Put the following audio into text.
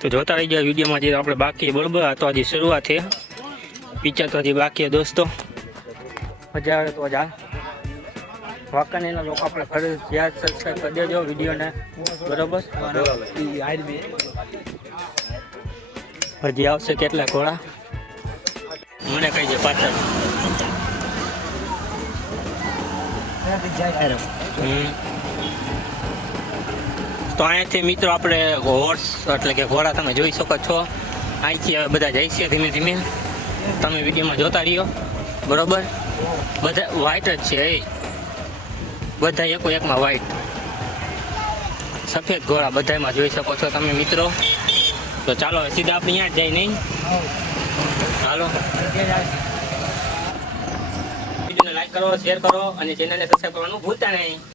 તો જોતા રહી ગયા વિડીયોમાં જે આપણે બાકી બરોબર આ તો હજી શરૂઆત છે પિક્ચર તો હજી બાકી છે દોસ્તો મજા આવે તો જા વાંકાનેરના લોકો આપણે ફરજિયાત સબસ્ક્રાઈબ કરી દેજો વિડીયોને બરોબર હજી આવશે કેટલા ઘોડા મને કહી દે પાછળ તો અહીંયાથી મિત્રો આપણે હોર્સ એટલે કે ઘોડા તમે જોઈ શકો છો અહીંથી હવે બધા જાય છે ધીમે ધીમે તમે વિડીયોમાં જોતા રહ્યો બરોબર બધા વ્હાઈટ જ છે એ બધા એકો એકમાં વ્હાઈટ સફેદ ઘોડા બધામાં જોઈ શકો છો તમે મિત્રો તો ચાલો સીધા આપણે અહીંયા જ જાય નહીં હાલો વિડીયોને લાઈક કરો શેર કરો અને ચેનલને સબસ્ક્રાઈબ કરવાનું ભૂલતા નહીં